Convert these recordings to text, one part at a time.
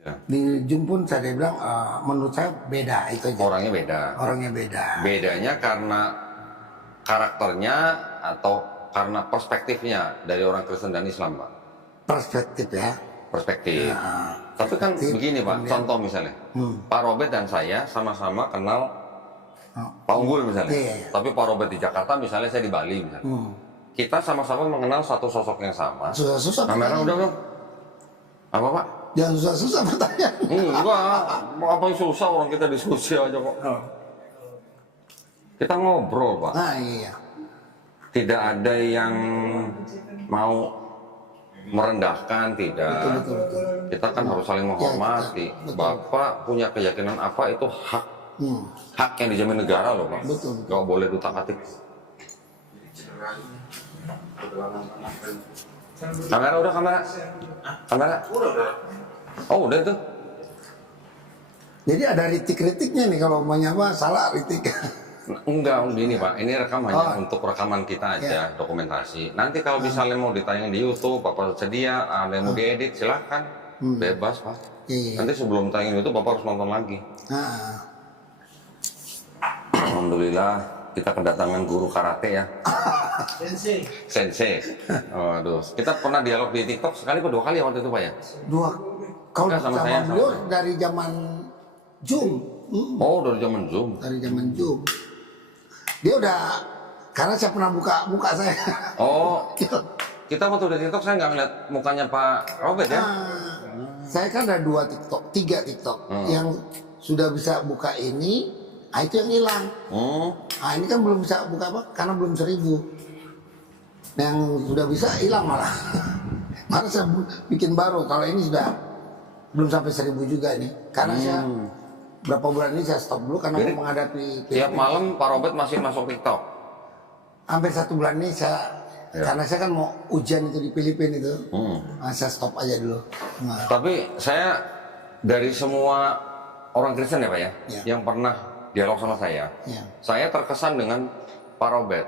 Ya. Di Zoom pun saya bilang menurut saya beda itu aja. Orangnya beda. Orangnya beda. Bedanya karena karakternya atau karena perspektifnya dari orang Kristen dan Islam, Pak? Perspektif ya. Perspektif. Tapi kan perspektif, begini, Pak, contoh misalnya. Pak Robert dan saya sama-sama kenal Pak Unggul misalnya. Iya, iya. Tapi Pak Robert di Jakarta misalnya, saya di Bali misalnya. Kita sama-sama mengenal satu sosok yang sama. Susah-susah Kamera pertanyaan. udah belum? Apa, Pak? Jangan susah-susah pertanyaan. Enggak, apa yang susah, orang kita diskusi aja kok. Kita ngobrol, Pak. Nah iya. Tidak ada yang mau merendahkan, tidak. Betul. Kita kan harus saling menghormati. betul. Bapak punya keyakinan apa, itu hak. Hak yang dijamin negara loh, Pak. Betul. Gak boleh utak-atik. Kamera udah, kamera? Kamera? Oh udah itu. Jadi ada ritik-ritiknya nih kalau umpamanya apa salah ritik. Enggak, gini Pak, ini rekam hanya untuk rekaman kita aja, dokumentasi. Nanti kalau misalnya mau ditayang di YouTube, Bapak sedia, ada yang mau diedit, silahkan. Bebas Pak. Iya. Nanti sebelum tayang YouTube, Bapak harus nonton lagi. Nah, Alhamdulillah, kita kedatangan guru karate ya. Sensei. Aduh, kita pernah dialog di TikTok sekali atau dua kali waktu itu Pak ya? dua kalau Enggak, sama sama saya, beliau sama. dari zaman Zoom. Oh, dari zaman Zoom. Dari zaman Zoom. Dia udah karena saya pernah buka muka saya. Oh, kita waktu di TikTok saya nggak ngeliat mukanya Pak Robert ya? Saya kan ada 3 TikTok yang sudah bisa buka ini, itu yang hilang. Nah ini kan belum bisa buka apa? Karena belum 1000. Yang sudah bisa hilang malah. Malah saya bikin baru. Kalau ini sudah belum sampai 1000 juga nih. Karena saya berapa bulan ini saya stop dulu karena Jadi, mau menghadapi Tiap malam Pak Robert masih masuk TikTok. hampir 1 bulan ini saya karena saya kan mau ujian itu di Filipina itu. Nah, saya stop aja dulu. Nah, Tapi saya dari semua orang Kristen ya Pak ya, Ya. yang pernah dialog sama ya. saya terkesan dengan Pak Robert.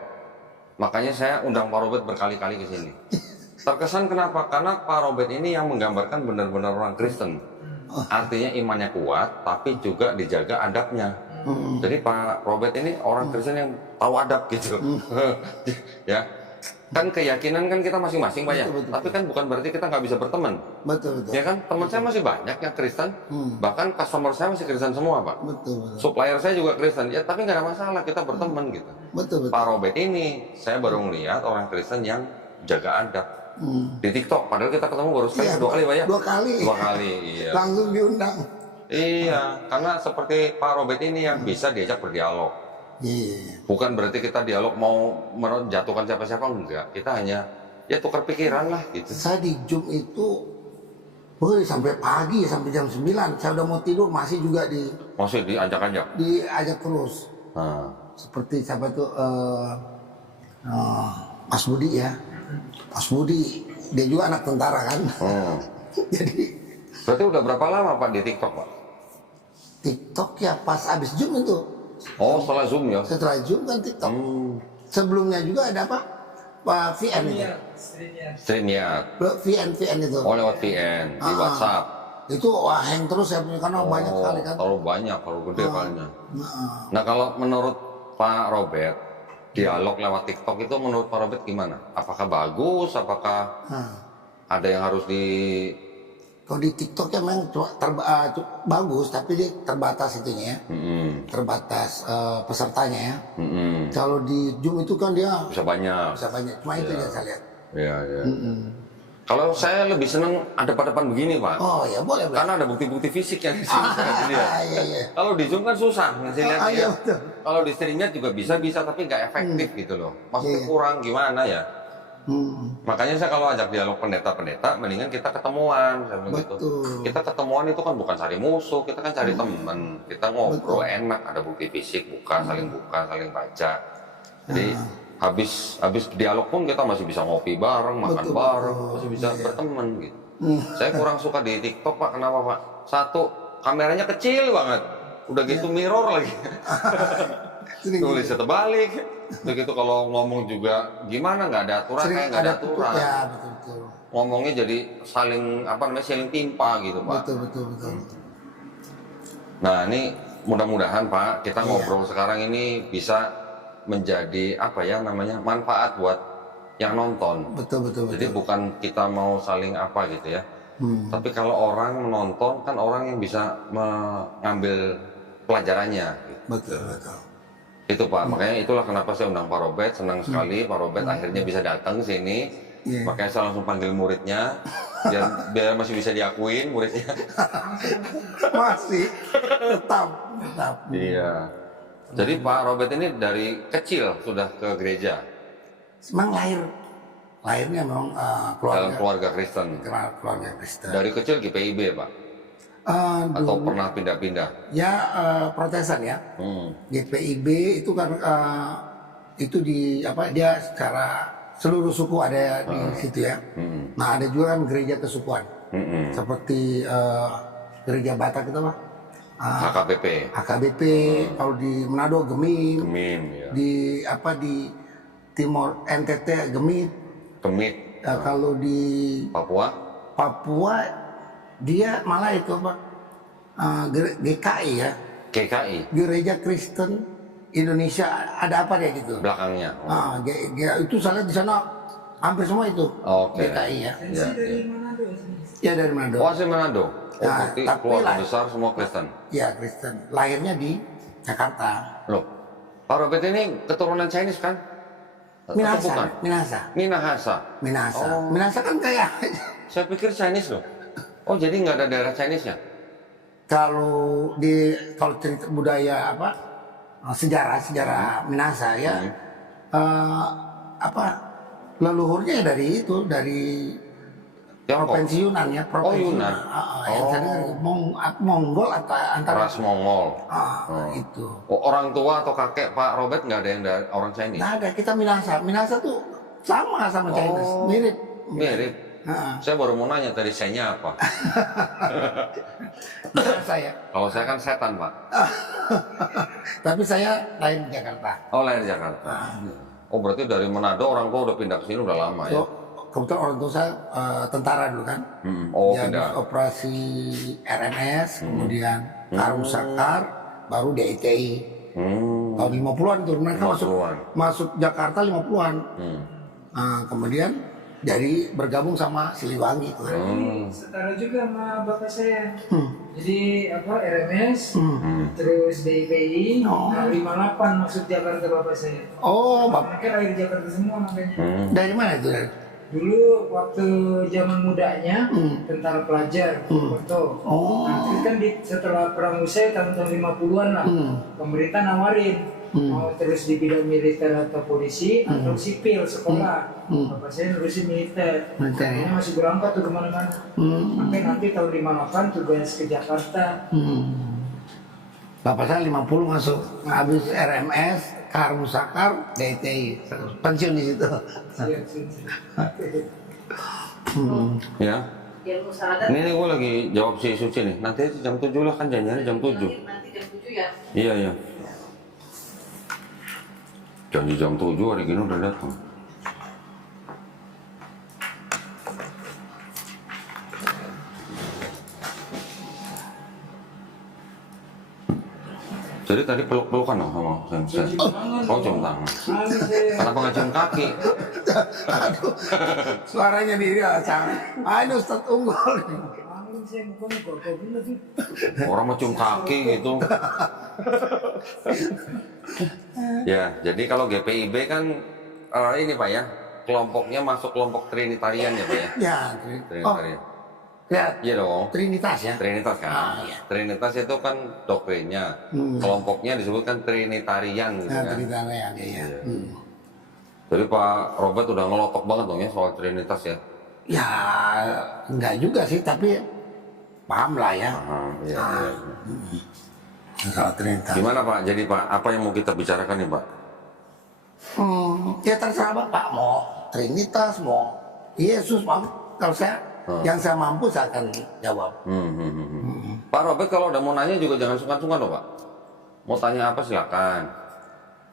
Makanya saya undang Pak Robert berkali-kali ke sini. Terkesan kenapa? Karena Pak Robert ini yang menggambarkan benar-benar orang Kristen. Artinya imannya kuat, tapi juga dijaga adabnya. Jadi Pak Robert ini orang Kristen yang tahu adab gitu. Ya, kan keyakinan kan kita masing-masing Pak ya. Betul. Tapi kan bukan berarti kita nggak bisa berteman. Betul. Ya kan, teman saya masih banyak yang Kristen. Bahkan customer saya masih Kristen semua Pak. Betul. Supplier saya juga Kristen. Ya tapi nggak ada masalah, kita berteman gitu. Betul. Pak Robert ini, saya baru melihat orang Kristen yang jaga adab. Di TikTok, padahal kita ketemu baru sekali, Iya, 2 kali Pak ya? 2 kali. 2 kali, iya. Langsung diundang. Iya, karena seperti Pak Robert ini yang bisa diajak berdialog. Iya. Bukan berarti kita dialog mau menjatuhkan siapa-siapa, enggak. Kita hanya, ya tukar pikiran lah gitu. Saya di Zoom itu sampai pagi, sampai jam 9. Saya udah mau tidur, masih juga Masih diajak-ajak. diajak terus. Nah, Seperti siapa tuh, Mas Budi ya. Mas Budi, dia juga anak tentara kan. Jadi berarti udah berapa lama Pak di TikTok Pak? TikTok ya pas abis Zoom itu. Oh, setelah Zoom ya? Setelah Zoom kan TikTok. Sebelumnya juga ada apa? Pak VN itu. Streamyard. VN itu. Oh, lewat VN, di WhatsApp. Itu hang terus ya punya karena banyak sekali kan. Terlalu banyak, terlalu gede filenya. Nah, kalau menurut Pak Robert, dialog lewat TikTok itu menurut Pak Robert gimana? Apakah bagus? Apakah ada yang harus di... Kalau di TikTok ya memang bagus, tapi dia terbatas itunya ya. Terbatas pesertanya ya. Kalau di Zoom itu kan dia Bisa banyak. bisa banyak. Cuma itu yang saya lihat. Iya, iya. Kalau saya lebih seneng adep-adepan begini Pak. Oh ya boleh. Karena ada bukti-bukti fisik yang di sini. Iya. Kalau di Zoom kan susah ngasih lihat Iya, ya. betul. Kalau di streamnya juga bisa tapi nggak efektif gitu loh. Maksudnya kurang gimana ya? Makanya saya kalau ajak dialog pendeta-pendeta, mendingan kita ketemuan. Saya bilang gitu. Kita ketemuan itu kan bukan cari musuh, kita kan cari teman. Kita ngobrol enak, ada bukti fisik, saling baca. Jadi habis dialog pun kita masih bisa ngopi bareng, makan bareng, masih bisa berteman gitu. Saya kurang suka di TikTok Pak, kenapa Pak? Satu, kameranya kecil banget. Udah gitu mirror lagi. Tulisnya terbalik. Begitu kalau ngomong juga gimana, nggak ada aturan, kayak nggak ada aturan. Ya, betul. Ngomongnya jadi saling saling timpa gitu Pak. Betul. Nah ini mudah-mudahan Pak, kita ngobrol sekarang ini bisa menjadi manfaat buat yang nonton. Betul. Jadi bukan kita mau saling apa gitu ya. Tapi kalau orang menonton kan orang yang bisa mengambil pelajarannya. Gitu. Betul. Itu Pak, makanya itulah kenapa saya undang Pak Robert, senang sekali Pak Robert akhirnya bisa datang ke sini. Makanya saya langsung panggil muridnya, biar masih bisa diakuin muridnya. Masih tetap. Iya. Jadi Pak Robert ini dari kecil sudah ke gereja. Memang lahirnya memang Dalam keluarga Kristen. keluarga Kristen. Dari kecil GPIB Pak? Atau pernah pindah-pindah? Ya Protestan ya. GPIB itu kan itu dia secara seluruh suku ada di situ ya. Nah ada juga kan gereja kesukuan, seperti gereja Batak itu Pak. HKBP. Kalau di Manado Gemit. Ya. Di Timor NTT Gemit. Kalau di Papua dia malah itu Pak, GKI ya. Gereja Kristen Indonesia, ada apa ya gitu? Belakangnya. Itu saya lihat di sana hampir semua itu. GKI ya. Ya dari Manado. Oh asli Manado. Berarti tapi keluarga besar semua Kristen. Ya Kristen. Lahirnya di Jakarta. Loh, Pak Robert ini keturunan Chinese kan? Minahasa. Minahasa. Oh. Minahasa kan kayak. Saya pikir Chinese loh. Oh jadi nggak ada daerah Chinese-nya? Kalau cerita budaya sejarah Minahasa ya leluhurnya dari Tiongkok. provinsi Yunan ya, Yunan. Yang tadi Mongol atau antara ras Mongol. Itu. Orang tua atau kakek Pak Robert nggak ada yang dari orang Chinese? Nggak ada, kita Minahasa tuh sama Chinese, mirip. Saya baru mau nanya tadi saya apa? Saya. Kalau saya kan setan Pak. Tapi saya lahir di Jakarta. Oh lahir di Jakarta. Oh berarti dari Manado orang tua udah pindah ke sini udah lama ya? Kebetulan orang tua saya tentara dulu kan. Pindah. Operasi RMS, kemudian Karung Sakar, baru DITI. Tahun 50-an tuh mereka masuk Jakarta 50-an. Kemudian jadi bergabung sama Siliwangi itu. Setara juga sama bapak saya. Jadi RMS, terus DIPI, 58 masuk Jakarta bapak saya. Mereka lahir di Jakarta semua makanya. Dari mana itu? Dulu waktu zaman mudanya tentara pelajar Porto. Nah, terus kan setelah perang usai tahun-tahun 50-an lah, pemerintah nawarin mau terus di bidang militer atau polisi atau sipil sekolah. Bapak saya nerusin militer. Ini masih berangkat tuh kemana-mana. Sampai nanti tahun 58 tugas ke Jakarta. Bapak saya 50 masuk, habis RMS, Karung Sakar, DITI, pensiun di situ. Ya. Ini gue lagi jawab si Suci nih. Nanti jam 7 lah kan janjiannya jam 7. Nanti jam 7 ya? Iya. Janji jam 7 hari gini udah datang. Jadi tadi peluk-pelukan dong sama saya. Oh cium tangan. Kenapa nggak cium kaki? Aduh, suaranya diri ini Ustadz Unggul. Orang mau cium kaki gitu. Ya, jadi kalau GPIB kan ini Pak ya, kelompoknya masuk kelompok Trinitarian ya Pak ya? Ya, Trinitarian. Iya dong. Trinitas ya? Trinitas kan? Iya. Trinitas itu kan doktrinnya. Kelompoknya disebutkan Trinitarian gitu kan? Trinitarian, iya. Jadi Pak Robert udah ngelotok banget dong ya soal Trinitas ya? Ya, enggak juga sih, tapi paham lah ya. Iya. Soal Trinitas. Gimana Pak? Jadi Pak, apa yang mau kita bicarakan nih Pak? Ya terserah Bapak, mau Trinitas, mau Yesus, Pak. Kalau yang saya mampu saya akan jawab. Pak Robert kalau udah mau nanya juga jangan sungkan-sungkan loh Pak. Mau tanya apa silakan.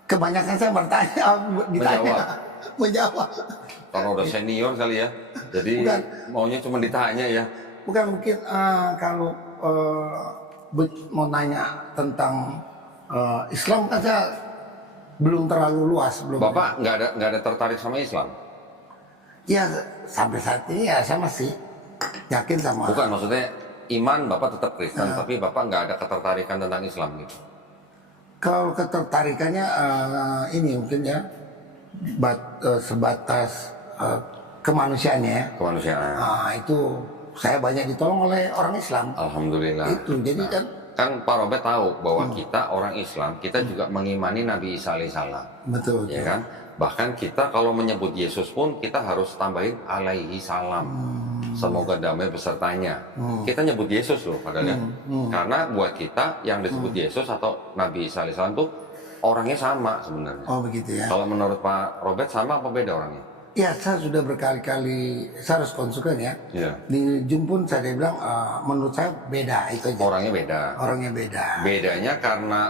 Kebanyakan saya bertanya, ditanya, menjawab. Karena udah senior kali ya, jadi Bukan. maunya cuma ditanya ya. Bukan, mungkin kalau mau nanya tentang Islam kan saya belum terlalu luas. Bapak nggak ada tertarik sama Islam? Ya sampai saat ini ya saya masih yakin sama. Bukan, maksudnya iman Bapak tetap Kristen, tapi Bapak nggak ada ketertarikan tentang Islam gitu. Kalau ketertarikannya ini mungkin ya sebatas kemanusiaannya ya. Kemanusiaan. Itu saya banyak ditolong oleh orang Islam. Alhamdulillah. Itu jadi kan Pak Robert tahu bahwa kita orang Islam, kita juga mengimani Nabi Isa alaihissalam. Betul. Ya kan? Bahkan kita kalau menyebut Yesus pun kita harus tambahin alaihi salam. Semoga damai besertanya. Kita nyebut Yesus loh padahal ya. Karena buat kita yang disebut Yesus atau Nabi Isa alaihissalam tuh orangnya sama sebenarnya. Oh begitu ya. Kalau menurut Pak Robert sama apa beda orangnya? Ya saya sudah berkali-kali, saya harus konsekuen ya. Iya. Di Zoom pun saya bilang menurut saya beda itu aja. Orangnya beda. Orangnya beda. Bedanya karena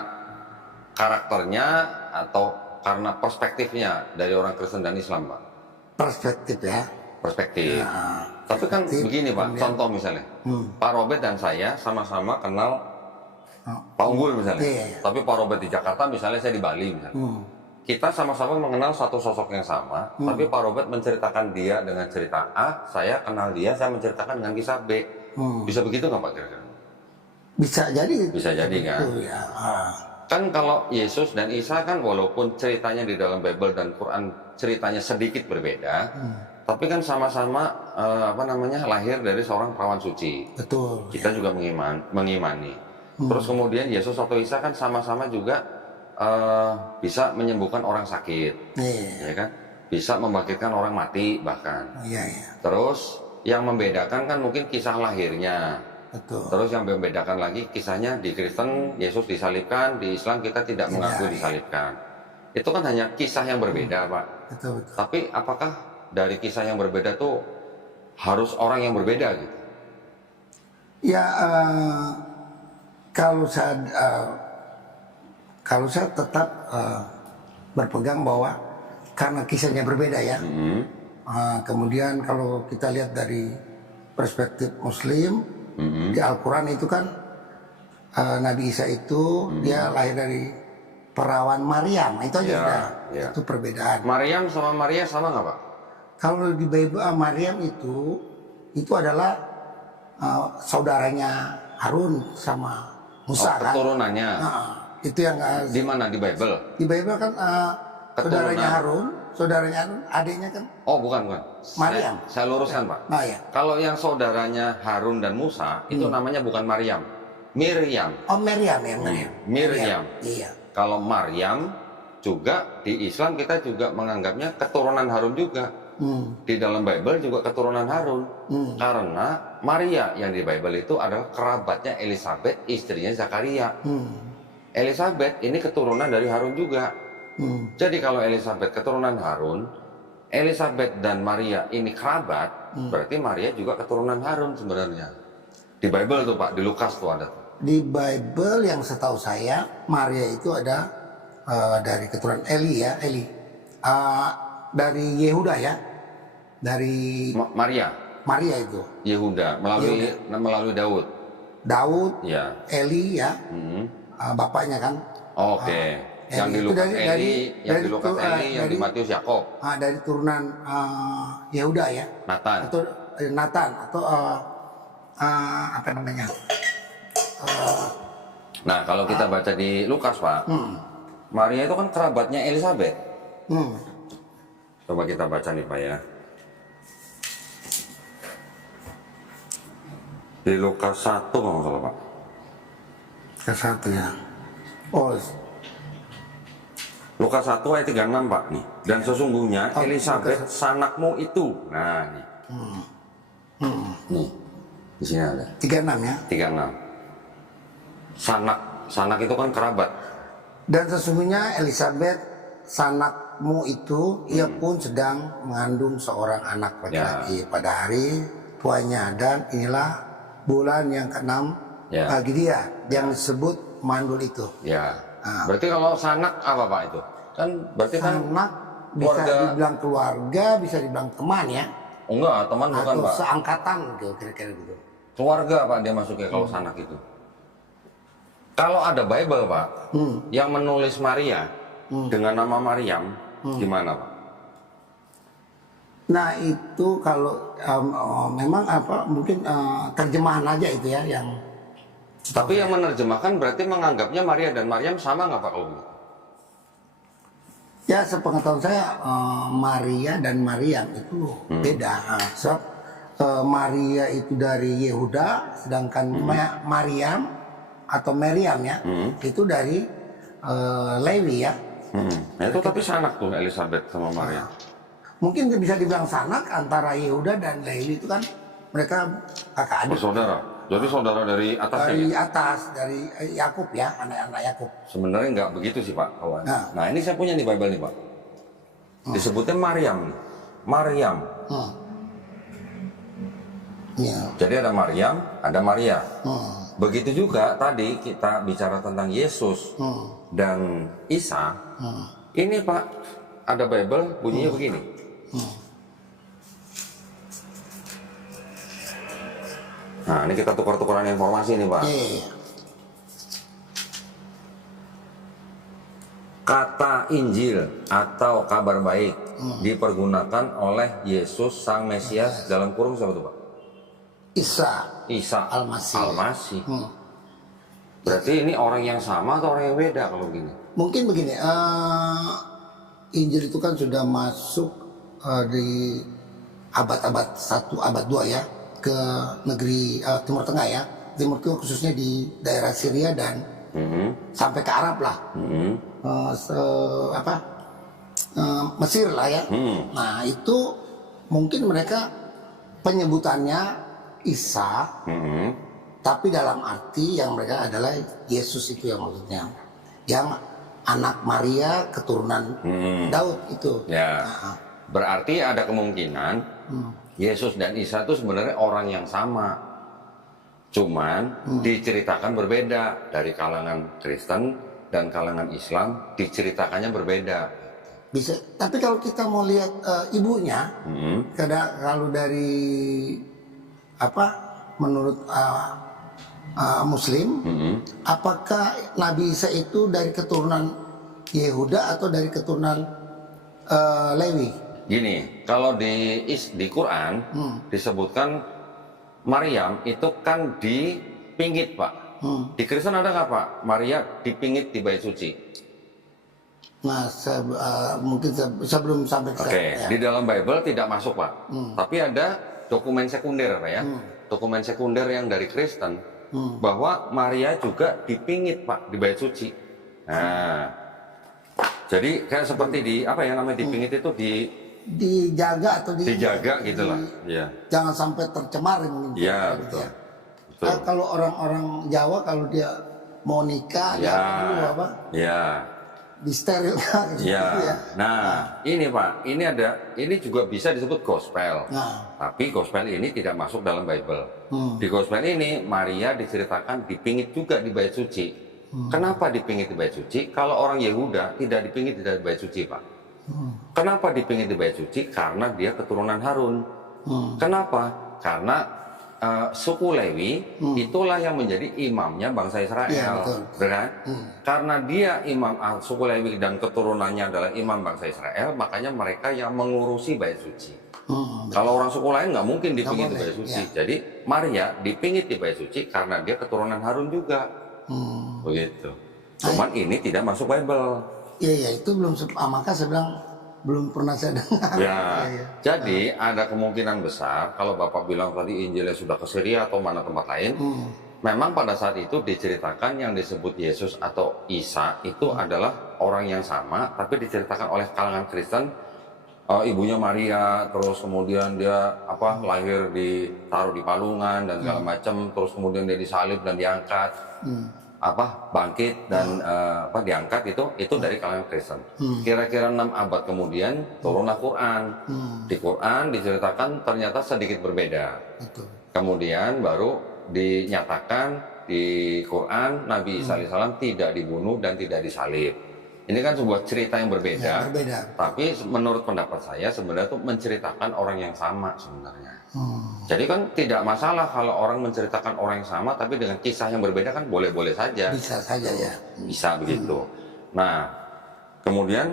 karakternya atau karena perspektifnya dari orang Kristen dan Islam, Pak? Perspektif ya. Perspektif. Tapi kan begini Pak, contoh misalnya, Pak Robert dan saya sama-sama kenal Pak Unggul misalnya. Iya. Tapi Pak Robert di Jakarta misalnya, saya di Bali misalnya. Kita sama-sama mengenal satu sosok yang sama, tapi Pak Robert menceritakan dia dengan cerita A, saya kenal dia, saya menceritakan dengan kisah B. Bisa begitu nggak Pak kira-kira? Bisa jadi. Bisa jadi kan? Ya. Kan kalau Yesus dan Isa kan walaupun ceritanya di dalam Bible dan Quran ceritanya sedikit berbeda, tapi kan sama-sama lahir dari seorang perawan suci. Betul. Kita juga mengimani. Terus kemudian Yesus atau Isa kan sama-sama juga bisa menyembuhkan orang sakit, ya kan? Bisa membangkitkan orang mati bahkan. Iya. Terus yang membedakan kan mungkin kisah lahirnya. Betul. Terus yang membedakan lagi kisahnya di Kristen Yesus disalibkan, di Islam kita tidak mengaku disalibkan. Itu kan hanya kisah yang berbeda, Pak. Betul. Tapi apakah dari kisah yang berbeda tuh harus orang yang berbeda gitu? Ya kalau saya tetap berpegang bahwa karena kisahnya berbeda ya. Kemudian kalau kita lihat dari perspektif Muslim, di Al-Quran itu kan Nabi Isa itu dia lahir dari perawan Maryam, itu aja sudah. Itu perbedaan. Maryam sama Maria sama nggak Pak? Kalau di Bible Maryam itu adalah saudaranya Harun sama Musa kan. Keturunannya. Itu yang Di mana di Bible? di Bible kan saudaranya Harun, adiknya kan. Oh bukan. Maryam. Saya luruskan Pak. Ya. Kalau yang saudaranya Harun dan Musa itu namanya bukan Maryam, Miriam. Oh Maryam ya Miriam. Iya. Kalau Maryam juga di Islam kita juga menganggapnya keturunan Harun juga. Di dalam Bible juga keturunan Harun. Karena Maria yang di Bible itu adalah kerabatnya Elizabeth, istrinya Zakaria. Elizabeth ini keturunan dari Harun juga. Jadi kalau Elizabeth keturunan Harun, Elizabeth dan Maria ini kerabat, berarti Maria juga keturunan Harun sebenarnya. Di Bible tuh Pak, di Lukas tuh ada. Di Bible yang setahu saya, Maria itu ada dari keturunan Eli ya, dari Yehuda ya, dari Maria itu. Yehuda melalui Daud. Ya. Eli ya, bapaknya kan. Oke. Yang di Lukas Eli, yang di Lukas Eli, yang di Matius Yakob. Dari turunan Yehuda ya. Nathan atau apa namanya? Nah kalau kita baca di Lukas Pak, Maria itu kan kerabatnya Elizabeth. Coba kita baca nih Pak ya. Di Lukas 1 kalau nggak salah Pak. Ke 1 ya. Oh. Lukas 1 ayat 36 Pak nih. Dan sesungguhnya Elizabeth sanakmu itu. Nah nih. Nih. Di sini ada. 36 ya. 36. Sanak itu kan kerabat. Dan sesungguhnya Elizabeth sanakmu itu ia pun sedang mengandung seorang anak laki-laki pada hari tuanya, dan inilah bulan yang ke-6 bagi dia yang disebut mandul itu. Ya. Berarti kalau sanak apa Pak itu? Kan berarti kan Anak bisa keluarga. dibilang keluarga, bisa dibilang teman ya. Enggak, teman bukan Atau Pak. seangkatan gitu, kira-kira gitu. Keluarga Pak dia masuknya kalau sanak itu. Kalau ada Bible Pak, yang menulis Maria dengan nama Maryam, gimana Pak? Nah itu kalau memang apa mungkin terjemahan aja itu ya yang. Tapi yang menerjemahkan berarti menganggapnya Maria dan Maryam sama nggak Pak kalau begitu? Ya sepengetahuan saya Maria dan Maryam itu beda. Sebab Maria itu dari Yehuda, sedangkan Maryam atau Meriam ya itu dari Lewi ya. Nah, itu tapi sanak tuh Elizabeth sama Maria. Mungkin bisa dibilang sanak antara Yehuda dan Lewi itu kan mereka kakak adik. Bersaudara. Jadi saudara dari atasnya. Dari Ya? atas, dari Yakub ya, anak-anak Yakub. Sebenarnya nggak begitu sih Pak kawan. Nah. Ini saya punya nih Bible nih Pak. Disebutnya Maryam. Maryam. Ya. Jadi ada Maryam, ada Maria. Begitu juga tadi kita bicara tentang Yesus dan Isa. Ini Pak, ada Bible bunyinya begini. Nah, ini kita tukar-tukaran informasi nih Pak. Kata Injil atau kabar baik dipergunakan oleh Yesus Sang Mesias dalam kurung siapa tuh Pak? Isa Al-Masih. Berarti ini orang yang sama atau orang yang beda kalau begini? Mungkin begini, Injil itu kan sudah masuk di abad-abad 1, abad 2 ya ke negeri Timur Tengah ya. Timur Tengah khususnya di daerah Syria dan sampai ke Arab lah. Mesir lah ya. Nah itu mungkin mereka penyebutannya Isa, tapi dalam arti yang mereka adalah Yesus itu yang maksudnya, yang anak Maria keturunan Daud itu. Ya. Berarti ada kemungkinan Yesus dan Isa itu sebenarnya orang yang sama, cuman diceritakan berbeda. Dari kalangan Kristen dan kalangan Islam diceritakannya berbeda. Bisa, tapi kalau kita mau lihat ibunya, kalau dari menurut Muslim, apakah Nabi Isa itu dari keturunan Yehuda atau dari keturunan Lewi? Gini, kalau di Quran disebutkan Maryam itu kan dipingit Pak. Di Kristen ada nggak Pak? Maria dipingit di bait suci. Nah, mungkin sebelum sampai ke Oke, ya. di dalam Bible tidak masuk Pak. Tapi ada dokumen sekunder Pak ya. Dokumen sekunder yang dari Kristen bahwa Maria juga dipingit Pak di bait suci. Nah, jadi kayak seperti di apa ya namanya dipingit itu dijaga atau dijaga gitulah. Iya. Jangan sampai tercemar mungkin. Iya, betul. Ya. Betul. Nah, kalau orang-orang Jawa kalau dia mau nikah Ya. dia Ya. disterilkan gitu Ya. ya. Nah, ini Pak, ini juga bisa disebut gospel. Nah. Tapi gospel ini tidak masuk dalam Bible. Di gospel ini Maria diceritakan dipingit juga di bait suci. Kenapa dipingit di bait suci? Kalau orang Yehuda tidak dipingit di bait suci, Pak. Kenapa dipingit di bait suci? Karena dia keturunan Harun. Kenapa? Karena suku Lewi itulah yang menjadi imamnya bangsa Israel, Ya, betul. kan? Karena dia imam suku Lewi dan keturunannya adalah imam bangsa Israel, makanya mereka yang mengurusi bait suci. Kalau orang suku lain nggak mungkin dipingit di bait suci. Ya. Jadi Maria dipingit di bait suci karena dia keturunan Harun juga, begitu. Cuman ini tidak masuk Bible. Iya, itu belum maka saya bilang belum pernah saya dengar. Ya, Iya. jadi ada kemungkinan besar kalau Bapak bilang tadi Injilnya sudah ke Syria atau mana tempat lain, memang pada saat itu diceritakan yang disebut Yesus atau Isa itu adalah orang yang sama, tapi diceritakan oleh kalangan Kristen, ibunya Maria, terus kemudian dia lahir ditaruh di palungan dan segala macam, terus kemudian dia disalib dan diangkat. Bangkit dan diangkat itu dari kalangan Kristen. Kira-kira 6 abad kemudian turunlah Quran. Di Quran diceritakan ternyata sedikit berbeda. Betul. Kemudian baru dinyatakan di Quran Nabi Isa AS tidak dibunuh dan tidak disalib. Ini kan sebuah cerita yang berbeda. Ya, berbeda. Tapi menurut pendapat saya sebenarnya itu menceritakan orang yang sama sebenarnya. Jadi kan tidak masalah kalau orang menceritakan orang yang sama, tapi dengan kisah yang berbeda kan boleh-boleh saja. Bisa saja ya. Bisa begitu. Nah, kemudian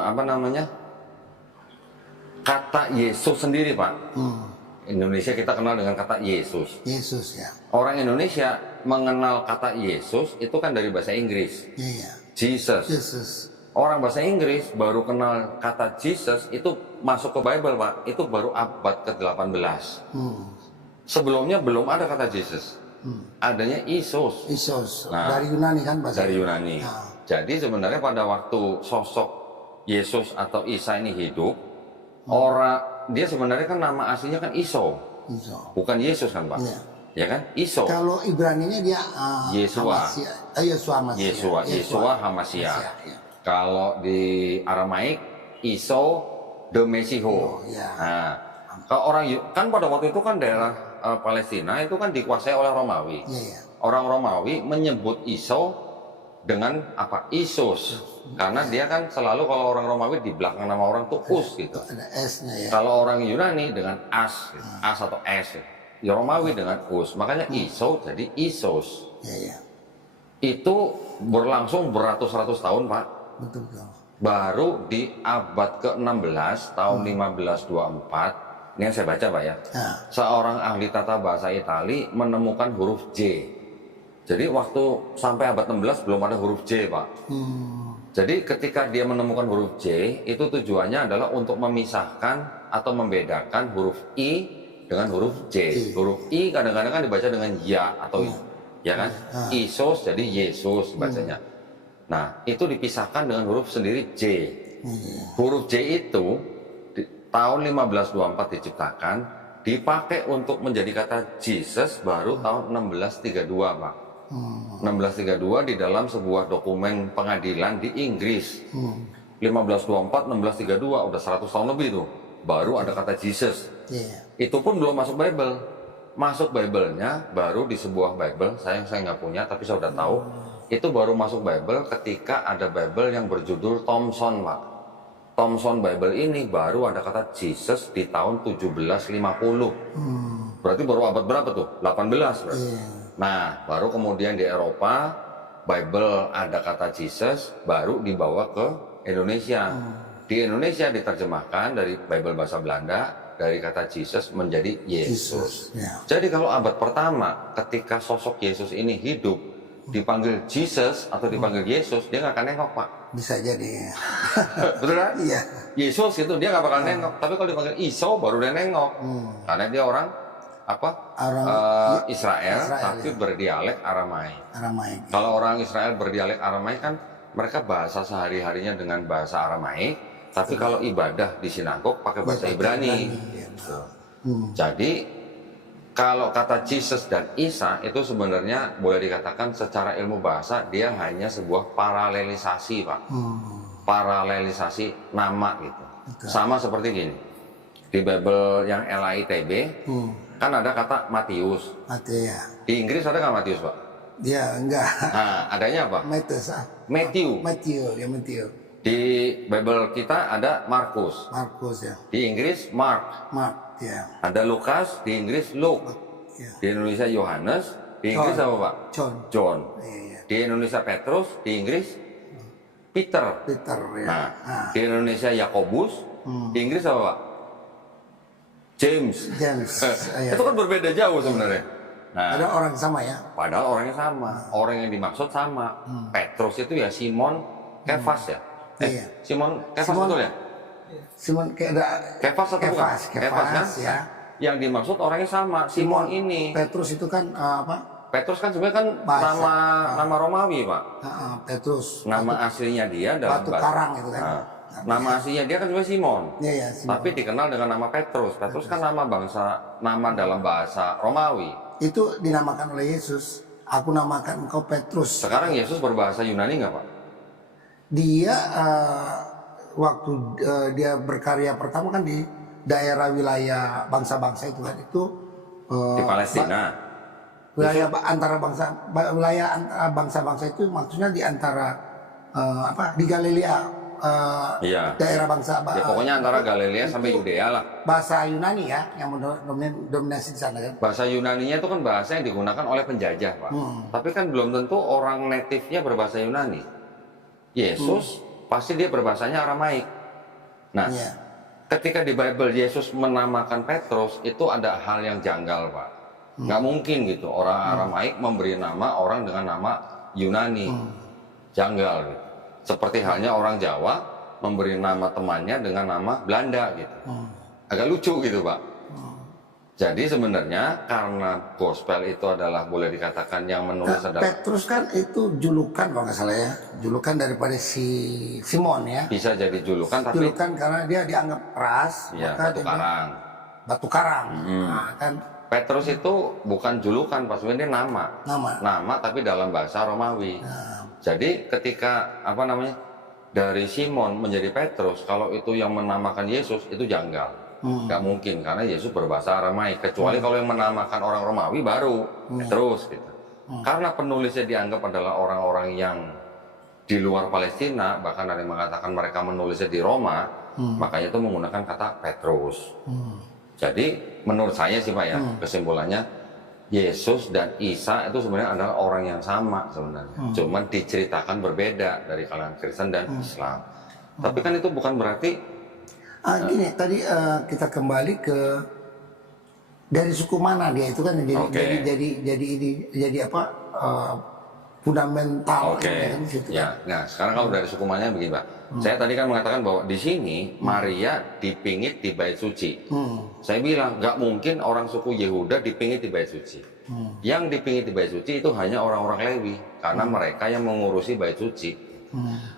apa namanya? Kata Yesus sendiri, Pak. Indonesia kita kenal dengan kata Yesus. Yesus ya. Orang Indonesia mengenal kata Yesus itu kan dari bahasa Inggris. Iya. Jesus. Yesus. Orang bahasa Inggris baru kenal kata Jesus itu masuk ke Bible, Pak. Itu baru abad ke-18. Sebelumnya belum ada kata Jesus. Adanya Isus. Isus. Nah, dari Yunani kan bahasa. Dari Yunani. Nah. Jadi sebenarnya pada waktu sosok Yesus atau Isa ini hidup, dia sebenarnya kan nama aslinya kan Iso. Bukan Yesus kan, Pak? Iya. Ya kan? Iso. Kalau Ibraninya dia Yesua. Yesua Hamasia. Ya. Kalau di Aramaik, Iso de Mesiho. Ya. Nah, kalau orang kan pada waktu itu kan daerah Palestina itu kan dikuasai oleh Romawi. Ya. Orang Romawi menyebut Iso dengan apa? Isus. Karena dia kan selalu kalau orang Romawi di belakang nama orang tuh Us gitu. Ada S-nya ya. Kalau orang Yunani dengan As, gitu. As atau S. Gitu. Ya Romawi dengan Us. Makanya Iso jadi Isus. Ya. Itu berlangsung beratus-ratus tahun, Pak. Betul. Baru di abad ke-16 tahun 1524, ini yang saya baca, Pak ya. Seorang ahli tata bahasa Itali menemukan huruf J. Jadi waktu sampai abad 16 belum ada huruf J, Pak. Jadi ketika dia menemukan huruf J, itu tujuannya adalah untuk memisahkan atau membedakan huruf I dengan huruf J. Huruf I kadang-kadang kan dibaca dengan ya atau ya kan? Isos jadi Yesus bacanya. Nah, itu dipisahkan dengan huruf sendiri J. Huruf J itu tahun 1524 diciptakan, dipakai untuk menjadi kata Jesus baru tahun 1632, Pak. 1632 di dalam sebuah dokumen pengadilan di Inggris. 1524, 1632 udah 100 tahun lebih tuh. Baru ada kata Jesus. Itu pun belum masuk Bible. Masuk Bible-nya baru di sebuah Bible, saya nggak punya tapi saya udah tahu. Itu baru masuk Bible ketika ada Bible yang berjudul Thomson, Pak. Thomson Bible ini baru ada kata Jesus di tahun 1750. Berarti baru abad berapa tuh? 18 berarti. Nah, baru kemudian di Eropa Bible ada kata Jesus baru dibawa ke Indonesia. Di Indonesia diterjemahkan dari Bible bahasa Belanda dari kata Jesus menjadi Yesus. Jadi kalau abad pertama ketika sosok Yesus ini hidup dipanggil Jesus atau dipanggil Yesus, dia nggak akan nengok, Pak. Bisa jadi. Betul kan? Iya. Yesus itu dia nggak bakal nengok. Tapi kalau dipanggil Iso baru dia nengok. Karena dia orang apa? Israel, tapi berdialek Aramaik. Kalau orang Israel berdialek Aramaik kan mereka bahasa sehari-harinya dengan bahasa Aramaik. Tapi kalau ibadah di sinagog pakai bahasa Ibrani. Jadi kalau kata Jesus dan Isa itu sebenarnya boleh dikatakan secara ilmu bahasa dia hanya sebuah paralelisasi, Pak. Paralelisasi nama gitu. Sama seperti gini. Di Bible yang LAITB kan ada kata Matius. Di Inggris ada nggak Matius, Pak? Dia enggak. Nah, adanya apa? Matthew. Di Bible kita ada Markus. Ya. Di Inggris Mark. Ya. Ada Lukas, di Inggris Luke. Ya. Di Indonesia Yohanes, di Inggris apa, Pak? John. Ya. Di Indonesia Petrus, di Inggris Peter. Ya. Nah, di Indonesia Yakobus, di Inggris apa, Pak? James. Itu kan berbeda jauh sebenarnya. Nah, ada orang sama ya? Padahal orangnya sama. Orang yang dimaksud sama. Petrus itu ya Simon Kefas ya? Simon Kefas betul ya? Simon Kefas atau bukan? Kefas kan? Ya. Yang dimaksud orangnya sama, Simon ini. Petrus itu kan apa? Petrus kan sebenarnya kan nama Romawi, Pak. Petrus. Nama aslinya dia dalam batu karang itu kan. Nama aslinya dia kan sebenarnya Simon. Simon. Tapi dikenal dengan nama Petrus. Petrus kan nama dalam bahasa Romawi. Itu dinamakan oleh Yesus. Aku namakan engkau Petrus. Sekarang Yesus berbahasa Yunani nggak, Pak? Dia waktu dia berkarya pertama kan di daerah wilayah bangsa-bangsa itu kan itu di Palestina. Wilayah antara bangsa-bangsa itu maksudnya di antara di Galilea, Iya. daerah bangsa. Ya, pokoknya antara Galilea sampai Yudea lah. Bahasa Yunani ya, yang dominasi di sana kan. Bahasa Yunaninya itu kan bahasa yang digunakan oleh penjajah, Pak. Tapi kan belum tentu orang native-nya berbahasa Yunani. Yesus pasti dia berbahasanya Aramaik. Nah, ketika di Bible Yesus menamakan Petrus, itu ada hal yang janggal, Pak. Nggak mungkin gitu, orang Aramaik memberi nama orang dengan nama Yunani. Janggal gitu. Seperti halnya orang Jawa memberi nama temannya dengan nama Belanda gitu. Agak lucu gitu, Pak. Jadi sebenarnya karena gospel itu adalah boleh dikatakan yang menulis adalah Petrus kan itu julukan kalau nggak salah ya, julukan daripada si Simon ya. bisa jadi julukan, tapi Julukan karena dia dianggap keras, ya maka batu dia karang. batu karang. Nah, kan Petrus itu bukan julukan, Pak, sebenarnya nama. Nama tapi dalam bahasa Romawi. Jadi ketika dari Simon menjadi Petrus, kalau itu yang menamakan Yesus itu janggal. Nggak mungkin karena Yesus berbahasa Aramaik, kecuali kalau yang menamakan orang Romawi baru Petrus gitu. Karena penulisnya dianggap adalah orang-orang yang di luar Palestina, bahkan ada yang mengatakan mereka menulisnya di Roma, makanya itu menggunakan kata Petrus. Jadi menurut saya sih, Pak, ya, kesimpulannya Yesus dan Isa itu sebenarnya adalah orang yang sama sebenarnya. Cuman diceritakan berbeda dari kalangan Kristen dan Islam. Tapi kan itu bukan berarti gini, tadi kita kembali ke dari suku mana dia itu kan jadi apa fundamental. Ya. Nah, sekarang kalau dari suku mananya begini, Pak. Saya tadi kan mengatakan bahwa di sini Maria dipingit di bait suci. Saya bilang nggak mungkin orang suku Yehuda dipingit di bait suci. Yang dipingit di bait suci itu hanya orang-orang Lewi karena mereka yang mengurusi bait suci.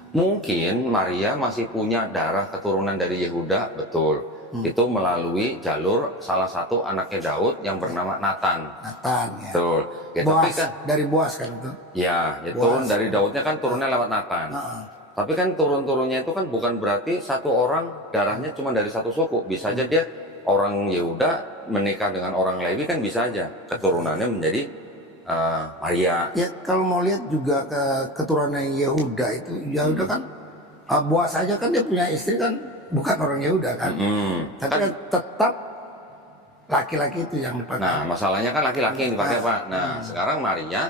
Mungkin Maria masih punya darah keturunan dari Yehuda, betul. Itu melalui jalur salah satu anaknya Daud yang bernama Nathan. Ya. Betul. Ya, Boas, tapi kan dari Boas kan itu. Ya turun dari Daudnya kan turunnya lewat Nathan. Tapi kan turun-turunnya itu kan bukan berarti satu orang darahnya cuma dari satu suku. Bisa aja dia orang Yehuda menikah dengan orang Lewi, kan bisa aja keturunannya menjadi Maria. Ya kalau mau lihat juga keturunan Yehuda itu, Yehuda kan Boas aja kan dia punya istri kan bukan orang Yehuda kan. Tapi kan tetap laki-laki itu yang dipakai. Nah, masalahnya kan laki-laki yang dipakai, Pak. Nah, sekarang Maria,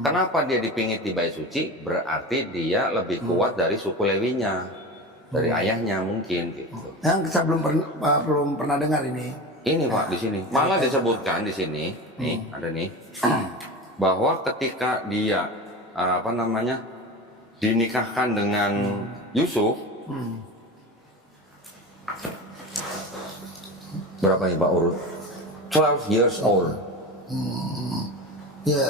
kenapa dia dipingit di bait suci? Berarti dia lebih kuat dari suku Lewinya, dari ayahnya mungkin gitu. Yang saya belum pernah dengar ini. Ini, Pak, di sini malah disebutkan di sini, nih ada nih, bahwa ketika dia dinikahkan dengan Yusuf, berapa nih, Pak, urut? 12 years old. Ya,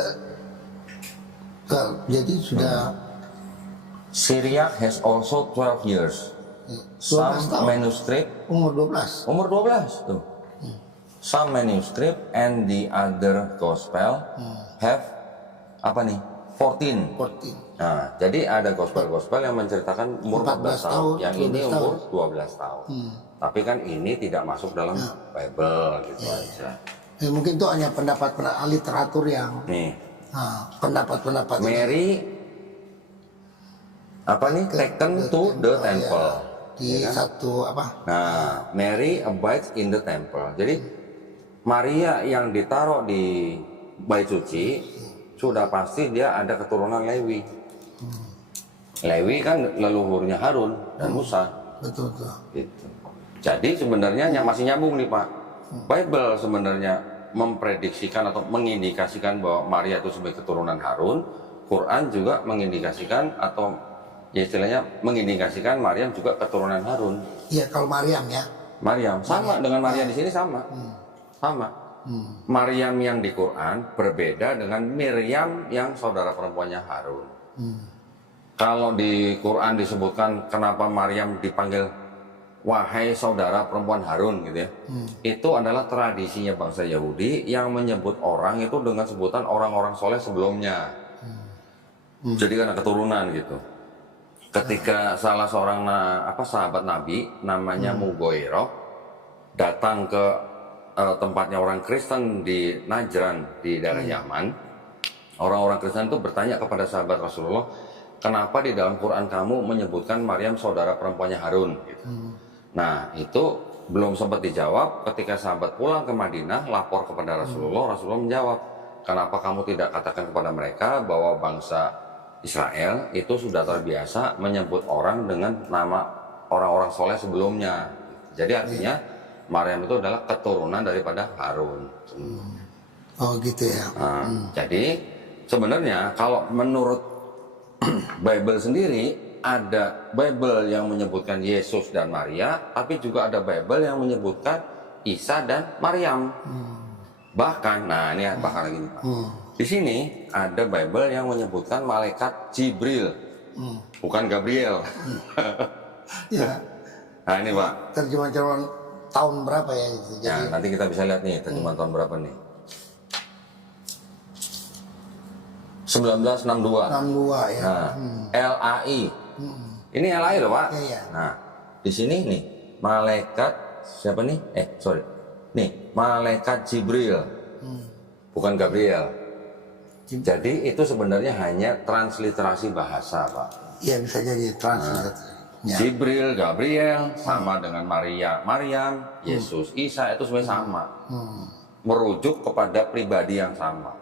jadi sudah Syria has also 12 years. 12 tahun. Manuscript Umur 12. umur 12 tuh. Some manuscript and the other gospel have 14. Nah, jadi ada gospel yang menceritakan umur 14 tahun. Yang ini umur 12 tahun. Tapi kan ini tidak masuk dalam Bible gitu aja. Ya, mungkin itu hanya pendapat literatur yang pendapat-pendapat Mary taken to the temple. Di satu Nah, Mary abides in the temple. Jadi Maria yang ditaruh di bait suci sudah pasti dia ada keturunan Lewi. Lewi kan leluhurnya Harun dan Musa. Betul. Gitu. Jadi sebenarnya yang masih nyambung nih, Pak. Bible sebenarnya memprediksikan atau mengindikasikan bahwa Maria itu sebagai keturunan Harun. Quran juga mengindikasikan atau ya istilahnya mengindikasikan Maryam juga keturunan Harun. Iya, kalau Maryam ya. Maryam sama dengan Maria di sini sama. Sama. Maryam yang di Quran berbeda dengan Miriam yang saudara perempuannya Harun. Kalau di Quran disebutkan kenapa Maryam dipanggil wahai saudara perempuan Harun gitu ya. Itu adalah tradisinya bangsa Yahudi yang menyebut orang itu dengan sebutan orang-orang soleh sebelumnya. Jadi karena keturunan gitu. Ketika salah seorang sahabat Nabi namanya Mugoiro datang ke tempatnya orang Kristen di Najran di daerah Yaman, orang-orang Kristen itu bertanya kepada sahabat Rasulullah, kenapa di dalam Quran kamu menyebutkan Maryam saudara perempuannya Harun? Gitu. Nah, itu belum sempat dijawab. Ketika sahabat pulang ke Madinah, lapor kepada Rasulullah. Rasulullah menjawab, kenapa kamu tidak katakan kepada mereka bahwa bangsa Israel itu sudah terbiasa menyebut orang dengan nama orang-orang soleh sebelumnya. Jadi artinya Maryam itu adalah keturunan daripada Harun. Oh gitu ya. Nah, jadi sebenarnya kalau menurut Bible sendiri, ada Bible yang menyebutkan Yesus dan Maria, tapi juga ada Bible yang menyebutkan Isa dan Maryam. Bahkan, nah ini bahkan lagi nih Pak. Di sini ada Bible yang menyebutkan malaikat Jibril, bukan Gabriel. Ya. Nah ini Pak. Terjemahan tahun berapa ya itu? Ya, nanti kita bisa lihat nih terjemahan tahun berapa nih. 1962. 62 ya. Nah, LAI. Ini LAI loh Pak. Iya, iya. Nah, di sini nih malaikat siapa nih? Sorry. Nih malaikat Jibril, bukan Gabriel. Jadi itu sebenarnya hanya transliterasi bahasa Pak. Iya bisa jadi transliterasi. Ya. Jibril, Gabriel sama dengan Maria, Maryam, Yesus, Isa itu sebenarnya sama. Merujuk kepada pribadi yang sama.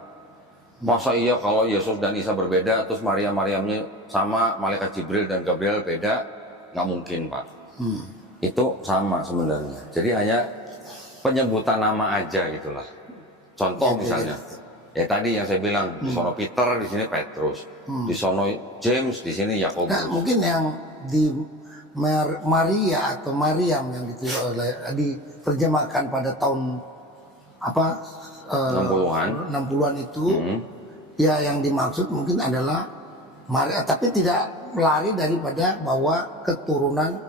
Masa iya kalau Yesus dan Isa berbeda, terus Maryamnya sama, malaikat Jibril dan Gabriel beda? Nggak mungkin Pak. Itu sama sebenarnya. Jadi hanya penyebutan nama aja gitulah. Contoh misalnya, ya tadi yang saya bilang di sono Peter, di sini Petrus, di sono James, di sini Yakobus. Nah, mungkin yang di Maria atau Maryam yang diterjemahkan pada tahun apa 60-an itu ya yang dimaksud mungkin adalah Maria, tapi tidak lari daripada bahwa keturunan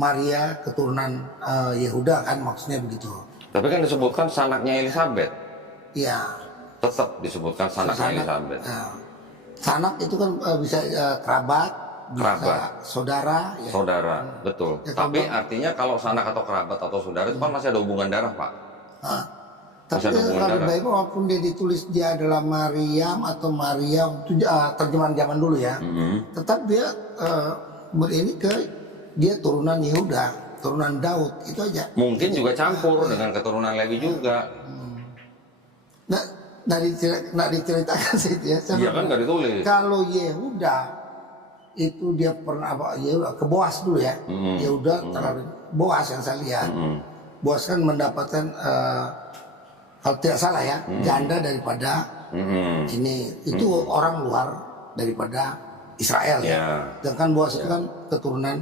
Maria, keturunan Yehuda kan maksudnya begitu. Tapi kan disebutkan sanaknya Elizabeth. Iya. Tetap disebutkan sanaknya Elizabeth. Sanak itu kan bisa kerabat, bisa saudara. Ya. Saudara, betul. Ya, tapi artinya kalau sanak atau kerabat atau saudara itu kan masih ada hubungan darah Pak. Tapi kalau di Bible walaupun dia ditulis dia adalah Maryam atau Maria, itu terjemahan zaman dulu ya, tetap dia berini ke dia turunan Yehuda, turunan Daud, itu aja. Mungkin juga campur dengan keturunan Lewi juga. Nah diceritakan sih itu ya. Iya kan nggak ditulis. Kalau Yehuda itu dia pernah apa? Yehuda ke Boas dulu ya. Yehuda terhadap Boas yang saya lihat. Boas kan mendapatkan kalau tidak salah ya, janda daripada ini itu orang luar daripada Israel ya. Sedangkan Boas itu kan keturunan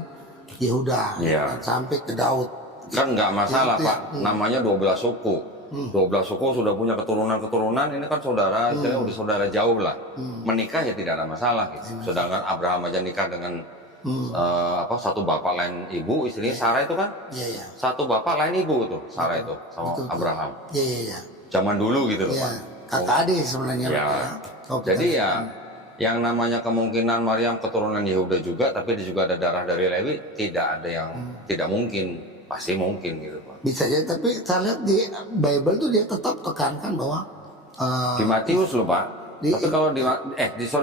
Yehuda sampai ke Daud. Kan nggak masalah Pak, namanya 12 suku. 12 suku sudah punya keturunan, ini kan saudara, udah saudara jauh lah. Menikah ya tidak ada masalah gitu. Sedangkan Abraham aja nikah dengan satu bapak lain ibu, istrinya Sarah itu kan satu bapak lain ibu tuh, Sarah itu sama Abraham. Zaman dulu gitu loh Pak. Kakak adik sebenarnya. Jadi ya yang namanya kemungkinan Maryam keturunan Yehuda juga, tapi dia juga ada darah dari Lewi, tidak ada yang tidak mungkin, pasti mungkin gitu Pak. Bisa ya, tapi saya lihat di Bible tuh dia tetap tekankan bahwa di Matius loh Pak. Tapi kalau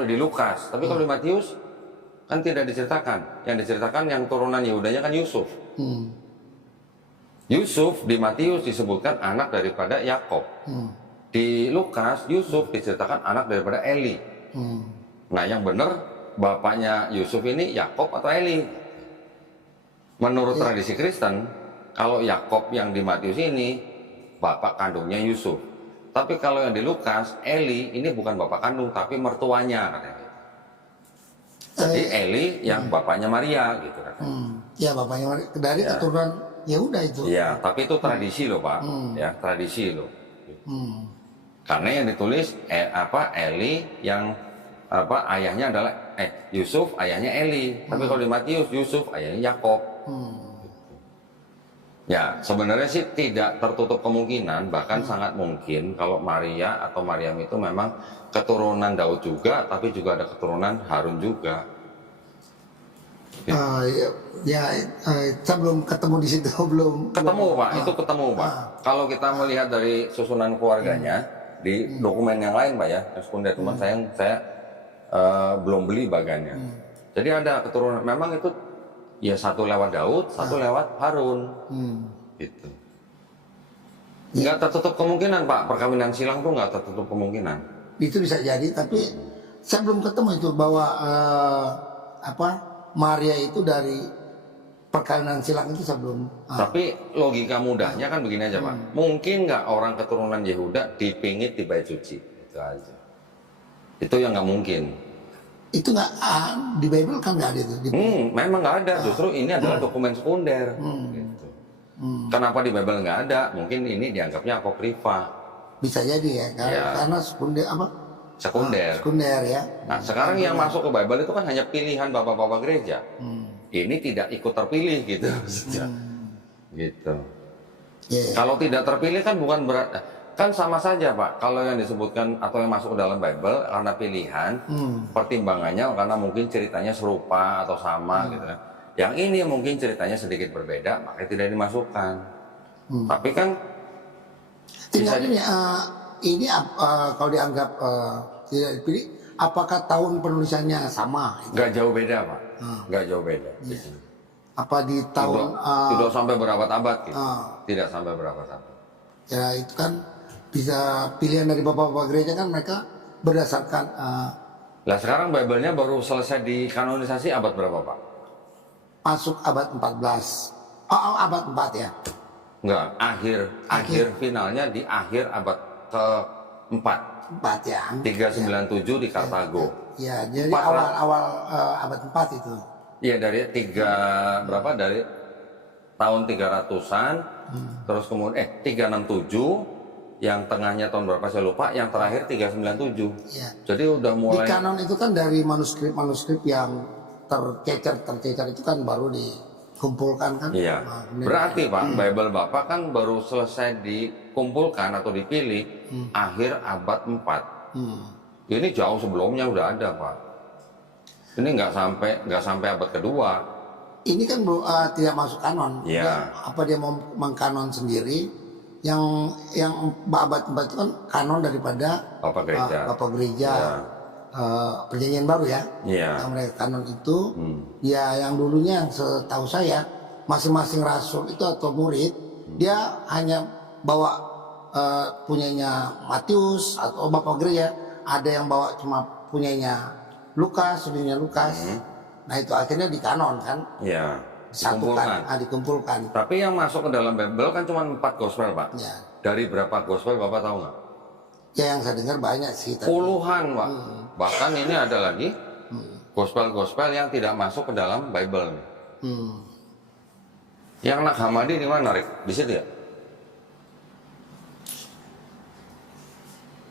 di Lukas, tapi kalau di Matius kan tidak diceritakan. Yang diceritakan yang turunan Yehudanya kan Yusuf. Yusuf di Matius disebutkan anak daripada Yakob. Di Lukas Yusuf diceritakan anak daripada Eli. Nah yang benar bapaknya Yusuf ini Yakob atau Eli? Menurut tradisi Kristen, kalau Yakob yang di Matius ini bapak kandungnya Yusuf. Tapi kalau yang di Lukas, Eli ini bukan bapak kandung tapi mertuanya katanya. Jadi Eli yang bapaknya Maria gitu katanya. Ya bapaknya Maria dari keturunan Yehuda itu. Iya, tapi itu tradisi loh Pak. Ya tradisi loh. Karena yang ditulis Eli yang ayahnya adalah Yusuf ayahnya Eli. Tapi kalau di Matius Yusuf ayahnya Yakob. Ya sebenarnya sih tidak tertutup kemungkinan, bahkan sangat mungkin kalau Maria atau Maryam itu memang keturunan Daud juga, tapi juga ada keturunan Harun juga. Saya belum ketemu di situ, belum ketemu Pak, itu ketemu Pak. Kalau kita melihat dari susunan keluarganya di dokumen yang lain Pak ya, sekunder teman saya belum beli bagannya. Jadi ada keturunan, memang itu ya satu lewat Daud, satu lewat Harun. Gitu. Nggak tertutup kemungkinan Pak, perkawinan silang tuh nggak tertutup kemungkinan. Itu bisa jadi, tapi saya belum ketemu itu bahwa Maria itu dari perkawinan silang itu sebelum. Tapi logika mudahnya kan begini aja Pak. Mungkin nggak orang keturunan Yehuda dipingit di bait suci, itu aja. Itu yang nggak mungkin. Itu nggak di Bible kan nggak ada itu. Memang nggak ada. Justru ini adalah dokumen sekunder. Gitu. Kenapa di Bible nggak ada? Mungkin ini dianggapnya apokrifa. Bisa jadi ya, karena sekunder Sekunder ya. Nah sekarang yang masuk ke Bible itu kan hanya pilihan bapak-bapak gereja. Ini tidak ikut terpilih gitu. Gitu. Kalau tidak terpilih kan bukan berat. Kan sama saja Pak. Kalau yang disebutkan atau yang masuk ke dalam Bible karena pilihan, pertimbangannya karena mungkin ceritanya serupa atau sama gitu kan. Yang ini mungkin ceritanya sedikit berbeda, makanya tidak dimasukkan. Tapi kan tinggal ini kalau dianggap tidak dipilih, apakah tahun penulisannya sama? Nggak jauh beda Pak, nggak jauh beda. Apa di tahun tidak sampai berabad-abad gitu, tidak sampai berabad-abad. Ya itu kan bisa pilihan dari bapak-bapak gereja kan mereka berdasarkan. Lah sekarang Bible-nya baru selesai dikanonisasi abad berapa Pak? Masuk abad 14. Abad 4 ya. Enggak, akhir finalnya di akhir abad ke-4. 4 ya. 397 di Kartago. Ya, jadi awal abad 4 itu. Iya, dari dari tahun 300-an, terus kemudian 367, yang tengahnya tahun berapa saya lupa, yang terakhir 397. Ya. Jadi udah mulai. Di kanon itu kan dari manuskrip yang tercecer itu kan baru dikumpulkan kan. Iya. Berarti Pak, Bible Bapak kan baru selesai dikumpulkan atau dipilih akhir abad 4. Ini jauh sebelumnya udah ada Pak. Ini nggak sampai abad kedua. Ini kan tidak masuk kanon. Iya. Apa dia mau mengkanon sendiri? Yang abad 4 itu kan kanon daripada Bapak gereja. Bapak gereja. Ya. Perjanjian baru ya. Iya. Yang mereka kanon itu ya yang dulunya yang setahu saya masing-masing rasul itu atau murid dia hanya bawa punyanya Matius atau Bapak gereja, ada yang bawa cuma punyanya Lukas, Nah itu akhirnya dikanon kan. Iya. Disatukan, dikumpulkan. Tapi yang masuk ke dalam Bible kan cuma 4 gospel Pak. Ya. Dari berapa gospel Bapak tahu nggak? Ya yang saya dengar banyak sih. Puluhan Pak. Bahkan ini ada lagi gospel-gospel yang tidak masuk ke dalam Bible. Yang Nag Hammadi di mana Rik? Di situ ya?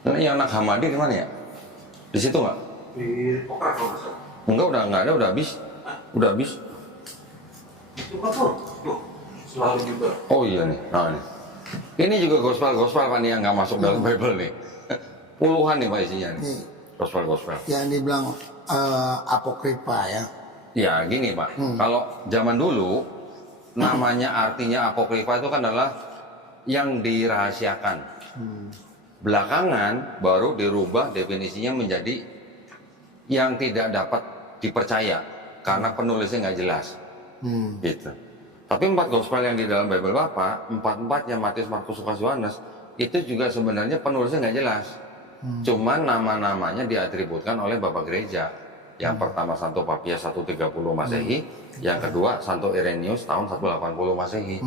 Nah, yang Nag Hammadi di mana ya? Di situ nggak? Di Pokar kalau nggak salah. Enggak, udah nggak ada, udah habis. Udah habis. Itu kan tuh, selalu juga. Oh iya nih, nah ini. Ini juga gospel-gospel Pak nih yang nggak masuk dalam Bible nih. Puluhan nih Pak isinya nih. Gospel-gospel. Yang dibilang apokrifa ya. Ya gini Pak, kalau zaman dulu namanya artinya apokrifa itu kan adalah yang dirahasiakan. Belakangan baru dirubah definisinya menjadi yang tidak dapat dipercaya karena penulisnya nggak jelas. Gitu. Tapi 4 gospel yang di dalam Bible Bapak, 4-4-nya Matius, Markus, Lukas, Yohanes, itu juga sebenarnya penulisnya nggak jelas. Cuman nama-namanya diatributkan oleh Bapak Gereja. Yang pertama Santo Papias 130 Masehi, yang kedua Santo Irenaeus tahun 180 Masehi.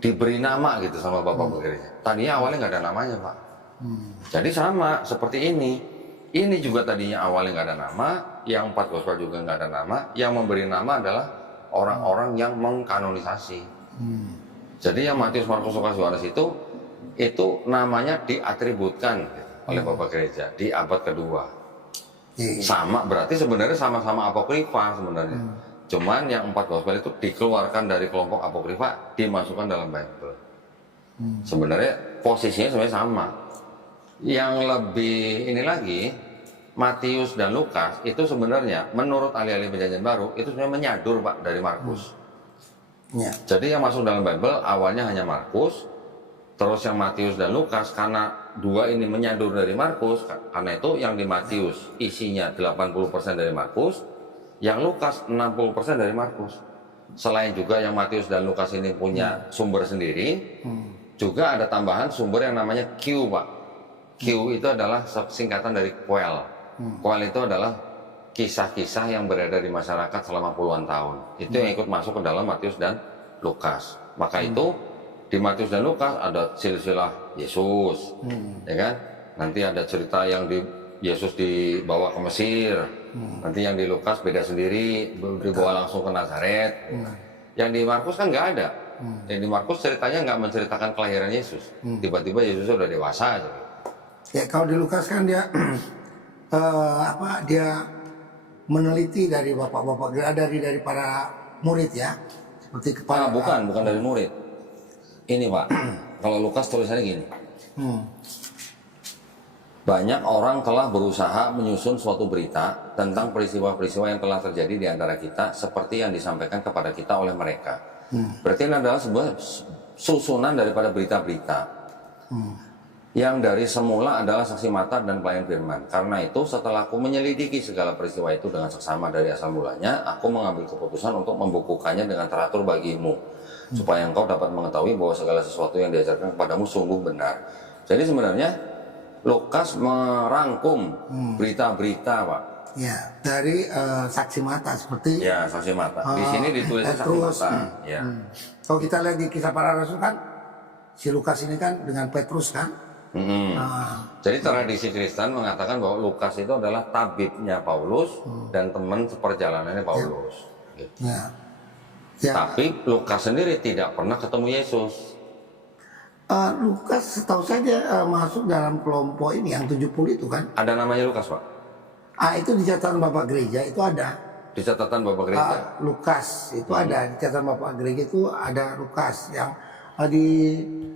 Diberi nama gitu sama Bapak Gereja. Tadinya awalnya nggak ada namanya Pak. Jadi sama seperti ini. Ini juga tadinya awalnya nggak ada nama, yang 4 gospel juga nggak ada nama. Yang memberi nama adalah orang-orang yang mengkanonisasi. Jadi yang Matius, Markus, Lukas, Yohanes itu namanya diatributkan oleh Bapak Gereja di abad kedua. Sama, berarti sebenarnya sama-sama apokrifa sebenarnya. Cuman yang 4 gospel itu dikeluarkan dari kelompok apokrifa, dimasukkan dalam Bible. Sebenarnya posisinya sebenarnya sama. Yang lebih ini lagi, Matius dan Lukas itu sebenarnya menurut ahli-ahli perjanjian baru itu sebenarnya menyadur Pak dari Markus. Jadi yang masuk dalam Bible awalnya hanya Markus, terus yang Matius dan Lukas karena dua ini menyadur dari Markus, karena itu yang di Matius isinya 80% dari Markus, Yang Lukas 60% dari Markus. Selain juga yang Matius dan Lukas ini punya sumber sendiri, juga ada tambahan sumber yang namanya Q, Pak. Q itu adalah singkatan dari Quell. Quell itu adalah kisah-kisah yang beredar di masyarakat selama puluhan tahun. Itu yang ikut masuk ke dalam Matius dan Lukas. Maka itu di Matius dan Lukas ada silsilah Yesus, ya kan? Nanti ada cerita yang di Yesus dibawa ke Mesir. Nanti yang di Lukas beda sendiri, dibawa langsung ke Nazaret. Yang di Markus kan nggak ada. Yang di Markus ceritanya nggak menceritakan kelahiran Yesus. Tiba-tiba Yesus sudah dewasa aja. Ya kalau di Lukas kan dia dia meneliti dari bapak-bapak dari para murid ya. Seperti kepala Bukan dari murid. Ini Pak, kalau Lukas tulisannya gini. Banyak orang telah berusaha menyusun suatu berita tentang peristiwa-peristiwa yang telah terjadi di antara kita seperti yang disampaikan kepada kita oleh mereka. Berarti ini adalah sebuah susunan daripada berita-berita yang dari semula adalah saksi mata dan pelayan firman. Karena itu setelah aku menyelidiki segala peristiwa itu dengan seksama dari asal mulanya, aku mengambil keputusan untuk membukukannya dengan teratur bagimu, supaya engkau dapat mengetahui bahwa segala sesuatu yang diajarkan kepadamu sungguh benar. Jadi sebenarnya Lukas merangkum berita-berita, Pak. Ya, dari saksi mata seperti. Ya, saksi mata. Di sini ditulisnya saksi mata. Ya. Kalau kita lihat di Kisah Para Rasul kan, si Lukas ini kan dengan Petrus kan. Jadi tradisi Kristen mengatakan bahwa Lukas itu adalah tabibnya Paulus dan teman seperjalanannya Paulus. Gitu. Ya. Tapi Lukas sendiri tidak pernah ketemu Yesus. Lukas setahu saya masuk dalam kelompok ini yang 70 itu kan. Ada namanya Lukas, Pak? Itu di catatan Bapak Gereja itu ada. Di catatan Bapak Gereja? Lukas itu ada, di catatan Bapak Gereja itu ada Lukas. Yang di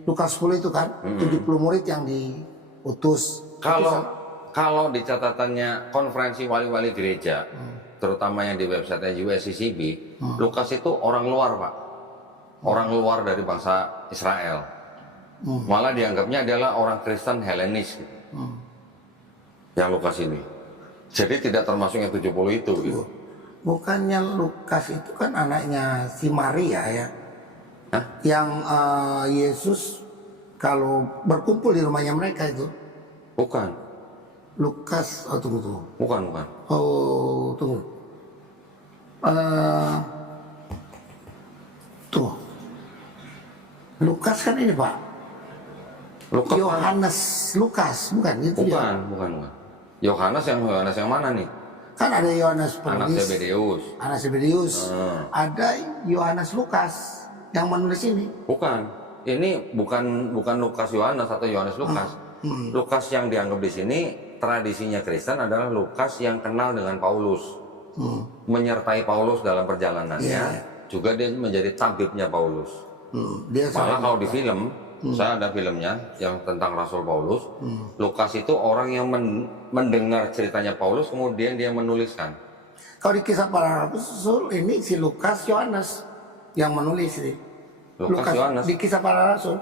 Lukas 10 itu kan, 70 murid yang diutus. Kalau di catatannya konferensi wali-wali gereja, terutama yang di website USCCB, Lukas itu orang luar, Pak. Orang luar dari bangsa Israel. Malah dianggapnya adalah orang Kristen Helenis gitu. Yang Lukas ini. Jadi tidak termasuk yang 70 itu gitu. Bukannya Lukas itu kan anaknya si Maria ya. Hah? Yang Yesus kalau berkumpul di rumahnya mereka itu. Bukan. Lukas, tunggu. Bukan. Tunggu. Tuh. Lukas kan ini Pak. Lukas Yohanes Lukas, bukan gitu ya? Bukan. Yohanes yang mana nih? Kan ada Yohanes Anak penulis. Zebedius. Ada Yohanes Lukas yang menulis ini. Bukan. Ini bukan Lukas Yohanes atau Yohanes Lukas. Lukas yang dianggap di sini tradisinya Kristen adalah Lukas yang kenal dengan Paulus. Menyertai Paulus dalam perjalanannya. Juga dia menjadi tabibnya Paulus. Malah kalau di film, saya ada filmnya yang tentang Rasul Paulus. Lukas itu orang yang mendengar ceritanya Paulus, kemudian dia menuliskan. Kalau di Kisah Para Rasul ini si Lukas Yohanes yang menulis ini. Lukas Yohanes. Di Kisah Para Rasul.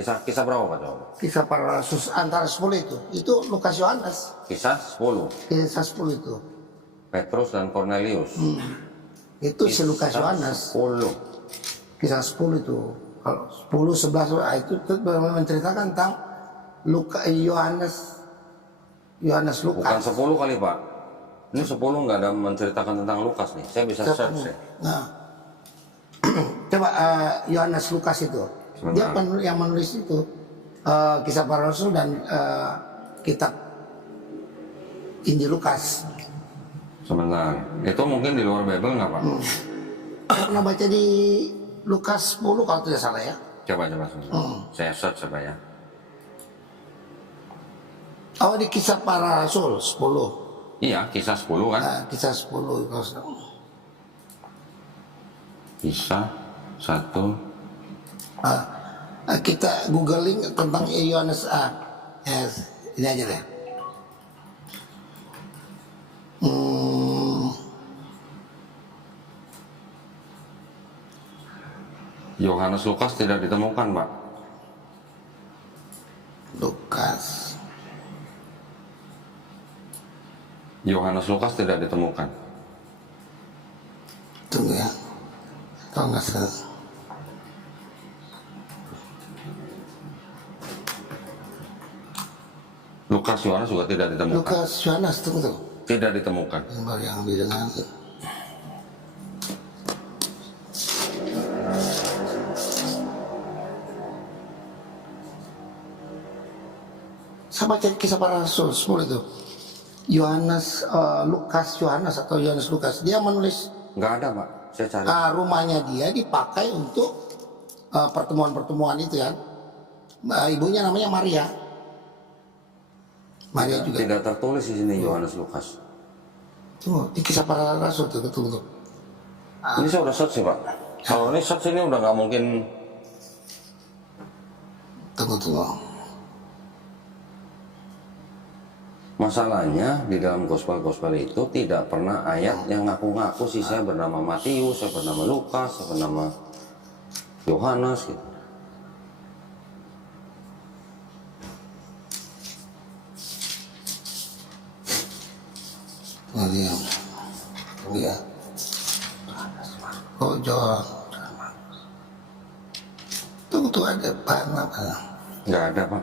Kisah berapa Pak? Kisah Para Rasul antara 10 itu. Itu Lukas Yohanes. Kisah 10. Kisah 10 itu. Petrus dan Cornelius. Itu si Lukas Yohanes. 10. Kisah 10 itu. Kalau 10, 11 itu menceritakan tentang Yohanes Lukas. Bukan 10 kali Pak. Ini 10 nggak ada menceritakan tentang Lukas nih. Saya bisa search ya. Nah, coba Yohanes Lukas itu. Dia yang menulis itu Kisah Para Rasul dan kitab Injil Lukas. Sebentar. Itu mungkin di luar Bible nggak Pak? Pernah baca di Lukas 10 kalau tidak salah ya. Coba sebentar. Saya search coba ya. Di Kisah Para Rasul 10. Iya, kisah 10 kan? Kisah 10 kalau salah. Kisah 1. Kita googling tentang Yohanes ini aja deh. Yohanes Lukas tidak ditemukan Pak. Lukas. Yohanes Lukas tidak ditemukan. Kalau nggak salah. Lukas Yohanes juga tidak ditemukan. Lukas Yohanes tuh. Tidak ditemukan. Yang bilang tuh. Sama cari kisah para rasul semua itu. Yohanes, Lukas Yohanes atau Yohanes Lukas, dia menulis. Nggak ada, Pak. Saya cari. Rumahnya dia dipakai untuk pertemuan-pertemuan itu kan. Ibunya namanya Maria. Maria juga. Tidak tertulis di sini Yohanes Lukas. Tunggu, di kisah para rasul tuh, tunggu. Ini saya udah search sih, Pak. Kalau ini search ini udah nggak mungkin. Tunggu. Masalahnya di dalam gospel-gospel itu tidak pernah ayat yang ngaku-ngaku sih saya bernama Matius, saya bernama Lukas, saya bernama Yohanes gitu. Dia. Oh, John. Tunggu ada Pak nama. Nggak ada, Pak.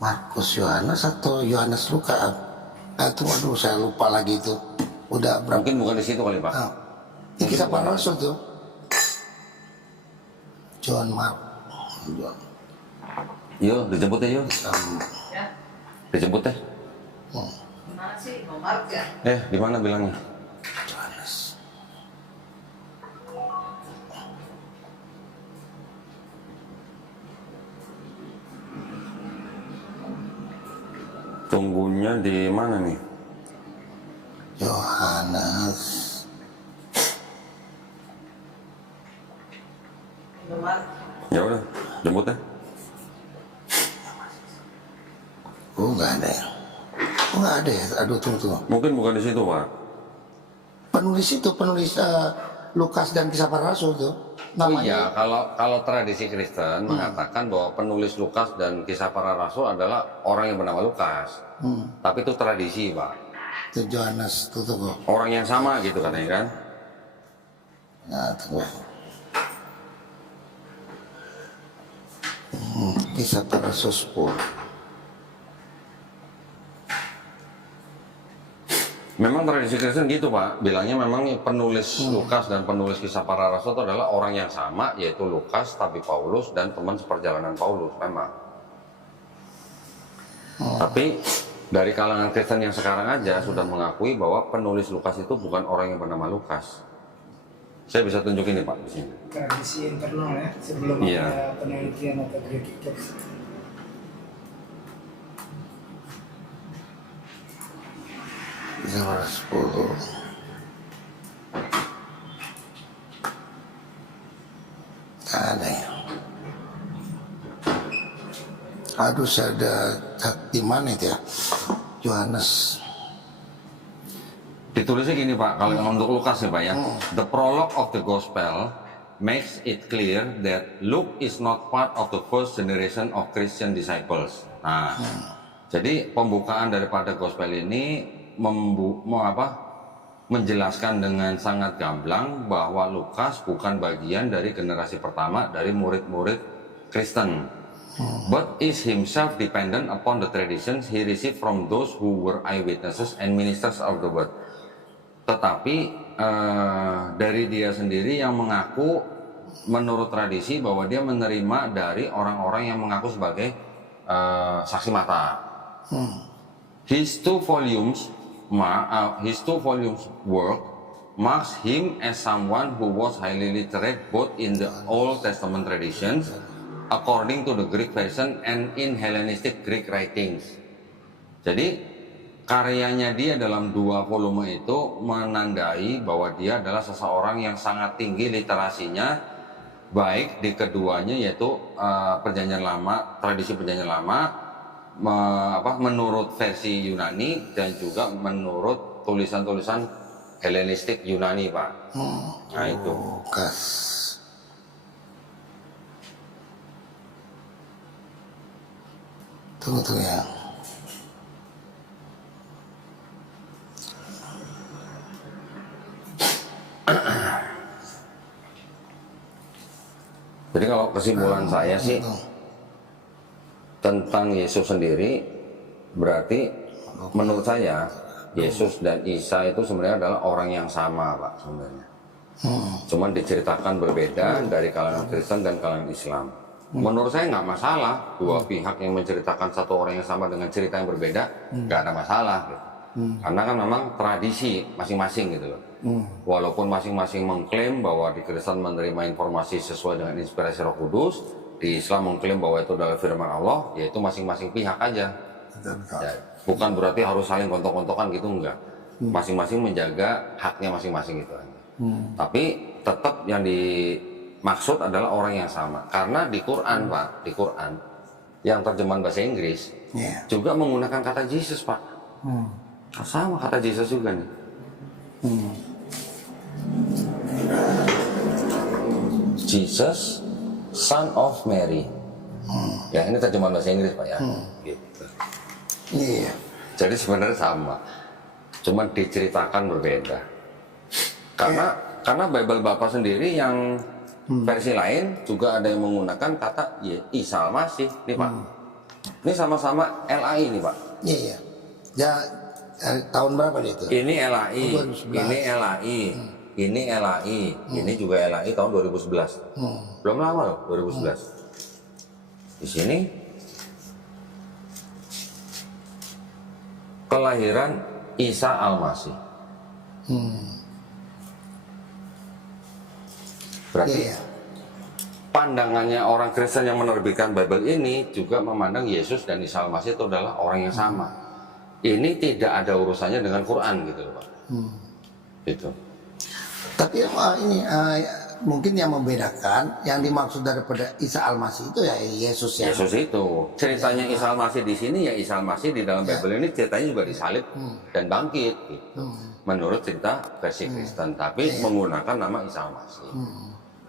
Markus Yohanes atau Yohanes Lukas? Itu waduh saya lupa lagi itu. Udah berapa? Mungkin bukan di situ kali, Pak. Di kisah para rasul tuh. John Mark. Yo, dijemput ya, yo. Ya, Dijemput deh. gimana sih? Nomor ya? Di mana bilangnya? Yohanes. Tunggunya di mana nih? Yohanes. Nomor. Ya udah, jemput deh. Oh nggak ada ya. Oh nggak ada ya. Aduh tunggu. Mungkin bukan di situ, Pak. Penulis Lukas dan kisah para rasul tuh. Oh iya, kalau tradisi Kristen mengatakan bahwa penulis Lukas dan kisah para rasul adalah orang yang bernama Lukas. Tapi itu tradisi, Pak. Itu Yohanes tuh tunggu. Orang yang sama gitu katanya kan. Nah tunggu. Kisah para rasul 10. Memang tradisi Kristen gitu, Pak. Bilangnya memang penulis Lukas dan penulis kisah para rasul itu adalah orang yang sama, yaitu Lukas, tapi Paulus dan teman seperjalanan Paulus memang. Tapi dari kalangan Kristen yang sekarang aja sudah mengakui bahwa penulis Lukas itu bukan orang yang bernama Lukas. Saya bisa tunjukin nih, Pak, di sini. Tradisi internal ya, sebelum Iya. ada penelitian atau kritik teks. Kisah para 10. Tak ada ya. Aduh saya ada di mana itu ya? Yohanes. Ditulisnya gini, Pak, kalau yang untuk Lukas ya, Pak ya. The prologue of the gospel makes it clear that Luke is not part of the first generation of Christian disciples. Nah, jadi pembukaan daripada gospel ini menjelaskan dengan sangat gamblang bahwa Lukas bukan bagian dari generasi pertama dari murid-murid Kristen. But is himself dependent upon the traditions he received from those who were eyewitnesses and ministers of the word. Tetapi dari dia sendiri yang mengaku menurut tradisi bahwa dia menerima dari orang-orang yang mengaku sebagai saksi mata. His two volumes work marks him as someone who was highly literate both in the Old Testament traditions according to the Greek version and in Hellenistic Greek writings. Jadi karyanya dia dalam 2 volume itu menandai bahwa dia adalah seseorang yang sangat tinggi literasinya, baik di keduanya yaitu Perjanjian Lama, tradisi Perjanjian Lama, menurut versi Yunani dan juga menurut tulisan-tulisan Hellenistik Yunani, Pak. Nah itu. Lukas. Tunggu ya. Jadi kalau kesimpulan saya sih tentang Yesus sendiri, berarti menurut saya Yesus dan Isa itu sebenarnya adalah orang yang sama, Pak, sebenarnya. Cuman diceritakan berbeda dari kalangan Kristen dan kalangan Islam. Menurut saya nggak masalah dua pihak yang menceritakan satu orang yang sama dengan cerita yang berbeda, nggak ada masalah gitu. Karena kan memang tradisi masing-masing gitu loh. Walaupun masing-masing mengklaim bahwa di Kristen menerima informasi sesuai dengan inspirasi Roh Kudus, di Islam mengklaim bahwa itu adalah firman Allah, yaitu masing-masing pihak aja. Ya, bukan berarti harus saling kontok-kontokan gitu, enggak. Masing-masing menjaga haknya masing-masing gitu aja. Tapi tetap yang dimaksud adalah orang yang sama. Karena di Quran, Pak, di Quran yang terjemahan bahasa Inggris juga menggunakan kata Jesus, Pak. Sama kata Jesus juga nih. Jesus, Son of Mary. Ya ini terjemahan bahasa Inggris, Pak, ya. Gitu. Iya. Jadi sebenarnya sama, cuman diceritakan berbeda. Karena Bible Bapak sendiri yang versi lain juga ada yang menggunakan kata Isa Al-Masih, nih Pak. Ini sama-sama LAI nih Pak. Iya. Ya tahun berapa nih itu? Ini LAI, 2011. ini LAI, ini LAI, ini juga LAI tahun 2011. Belum lama loh, 2011. Di sini kelahiran Isa Al-Masih. Berarti pandangannya orang Kristen yang menerbitkan Bible ini juga memandang Yesus dan Isa Al-Masih itu adalah orang yang sama. Ini tidak ada urusannya dengan Quran gitu loh Pak. Gitu. Tapi ini mungkin yang membedakan, yang dimaksud daripada Isa Al-Masih itu ya Yesus ya. Yesus itu ceritanya Isa Al-Masih di sini ya Isa Al-Masih di dalam Bible ini ceritanya juga disalib dan bangkit gitu. Menurut cerita versi Kristen, tapi menggunakan nama Isa Al-Masih.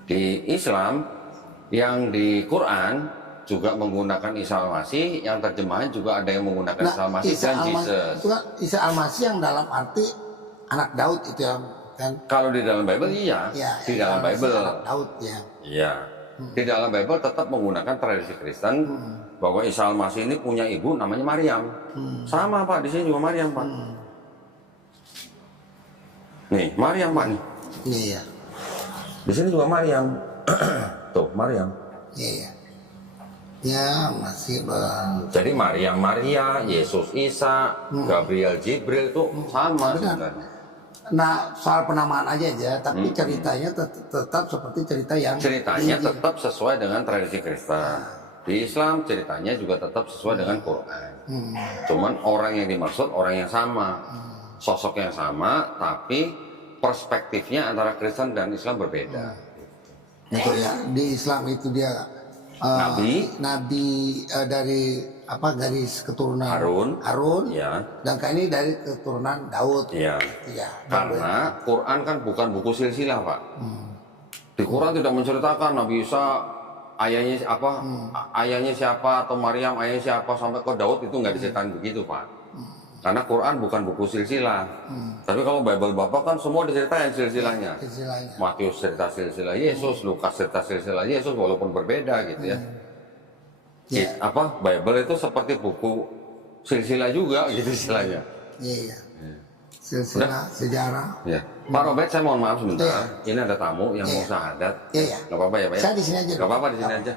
Di Islam yang di Quran juga menggunakan Isa Al-Masih, yang terjemahan juga ada yang menggunakan Isa Al-Masih dan Jesus. Itu kan Isa Al-Masih yang dalam arti anak Daud itu ya kan? Kalau di dalam Bible iya, di dalam Bible. Anak Daud ya. Iya. Di dalam Bible tetap menggunakan tradisi Kristen bahwa Isa Al-Masih ini punya ibu namanya Maryam. Sama Pak, di sini juga Maryam Pak. Nih, Maryam Pak nih. Iya. Di sini juga Maryam. Tuh, Maryam. Iya. Ya masih bang. Jadi Maryam Maria, Yesus Isa, Gabriel Jibril itu sama sebenarnya. Nah soal penamaan aja, tapi ceritanya tetap seperti cerita yang Ceritanya tetap sesuai dengan tradisi Kristen. Di Islam ceritanya juga tetap sesuai dengan Quran. Cuman orang yang dimaksud orang yang sama, sosok yang sama, tapi perspektifnya antara Kristen dan Islam berbeda. Itu ya di Islam itu dia nabi dari apa garis keturunan Harun Ya. dan ini dari keturunan Daud. Iya. Ya, Karena Quran kan bukan buku silsilah, Pak. Di Quran tidak menceritakan Nabi Isa ayahnya apa, ayahnya siapa atau Maryam ayahnya siapa sampai ke Daud, itu nggak diceritain begitu, Pak. Karena Quran bukan buku silsilah. Tapi kalau Bible Bapak kan semua diceritain silsilahnya. Matius cerita silsilah Yesus, Lukas cerita silsilah Yesus walaupun berbeda gitu ya. Bible itu seperti buku silsilah juga gitu istilahnya. Iya. Silsilah sejarah. Ya. Pak Robert, saya mohon maaf sebentar. Ini ada tamu yang mau syahadat. Iya. Gak apa-apa ya Pak ya? Saya di sini aja. Gak apa-apa di sini aja.